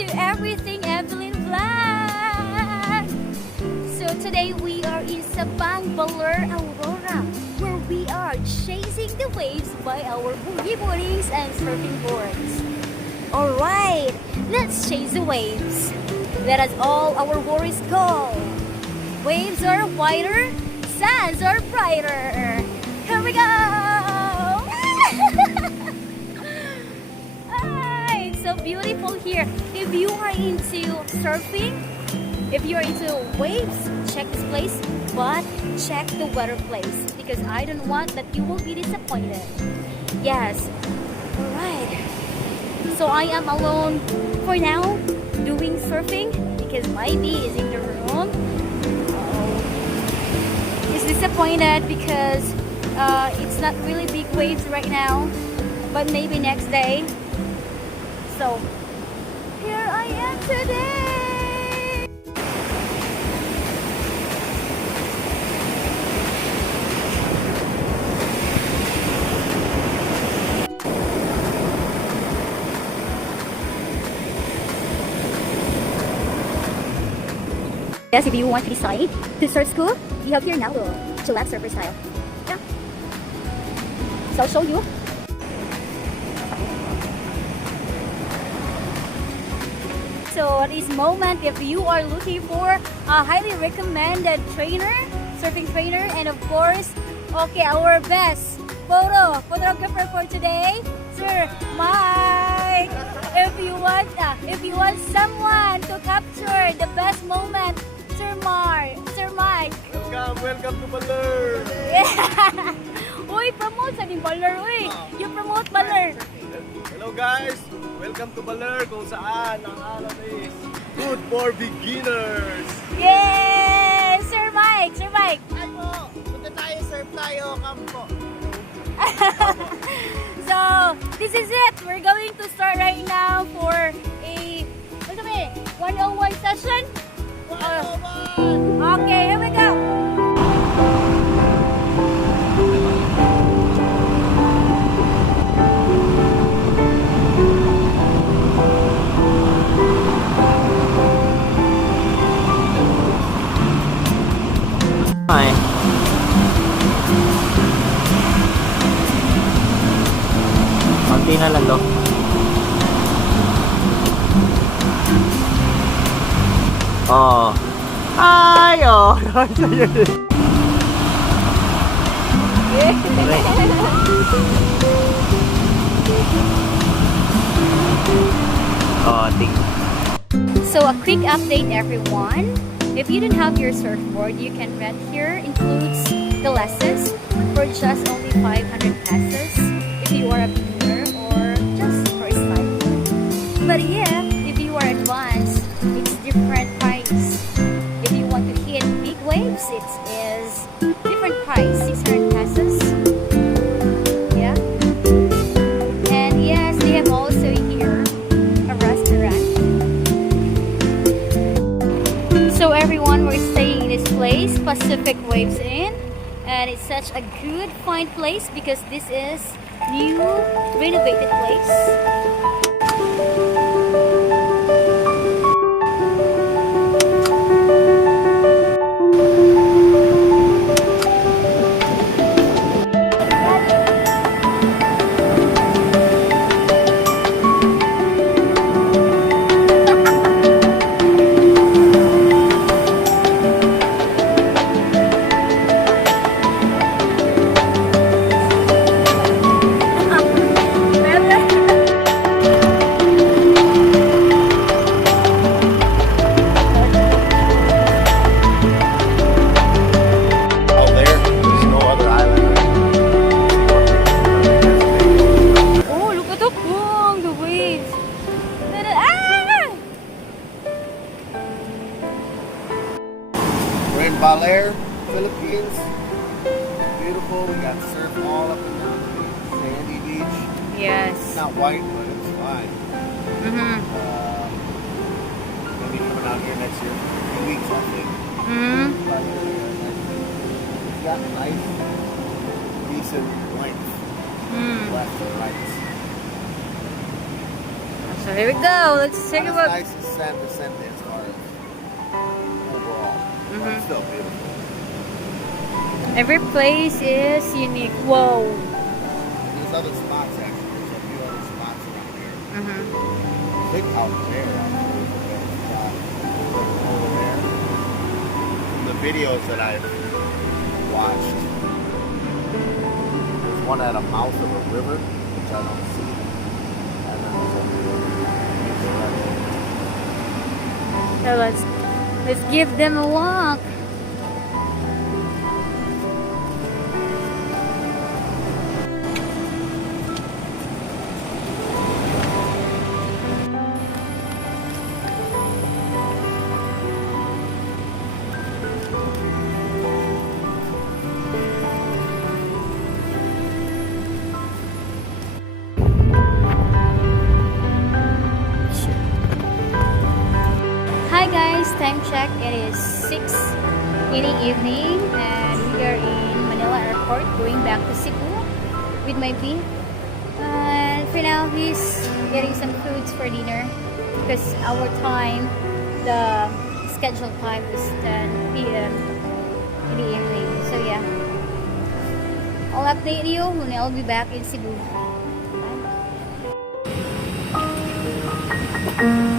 to Everything Evelyn Vlog! So today we are in Sabang, Baler, Aurora, where we are chasing the waves by our boogie boardings and surfing boards. Alright, let's chase the waves. Let us all our worries go. Waves are wider, sands are brighter. Here we go! It's so beautiful here. If you are into surfing, if you're into waves, check this place, but check the weather place because I don't want that you will be disappointed. Yes. Alright. So I am alone for now doing surfing because my bee is in the room. He's disappointed because it's not really big waves right now, but maybe next day. So here I am today. Yes, if you want to decide to surf school, you have here now the chillax surfer style. Yeah. So I'll show you. So at this moment, if you are looking for a highly recommended trainer, surfing trainer, and of course, okay, our best photographer for today, Sir Mike. If you want someone to capture the best moment, Sir Mike. Welcome to Baler. Uy, promote sa din Baler, uy. You promote Baler. Hello guys, welcome to Baler kung saan ang alam is good for beginners. Yes, Sir Mike. Ay po, punta tayo, surf tayo, kampo. So, this is it. We're going to start right now for a 101 session. Okay, here we go. Hi. Konti na lang to. Oh. Ay, oh. Oh, So a quick update, everyone. If you don't have your surfboard, you can rent here. Includes the lessons for just only 500 pesos if you are a beginner or just first time. But yeah, if you are advanced, it's different price. If you want to hit big waves, it is different price, 600 pesos. Yeah. And yes, they have also here a restaurant. So everyone, we're staying in this place, Pacific Waves Inn, and it's such a good fine place because this is new renovated place. Baler, Philippines. Beautiful. We got surf all up and down the beach. Sandy beach. Yes. It's not white, but it's fine. Gonna be coming out here next year. 2 weeks, I think. It's got nice, decent length. Left and right. So here we go. Let's take a Not look. as nice as San Vicente as far as overall. But Mhm. it's still beautiful. Every place is unique. Whoa. There's other spots actually. There's a few other spots around here. Mm-hmm. I think out there actually is a better spot. Over there. From the videos that I've watched. There's one at a mouth of a river, which I don't see. And then there's a So let's give them a walk. Hi guys, time check. It is 6 in the evening and we are in Manila Airport going back to Cebu with my B. And for now, he's getting some foods for dinner because our time, the scheduled time is 10 p.m. in the evening. So yeah, I'll update you when I'll be back in Cebu. Bye.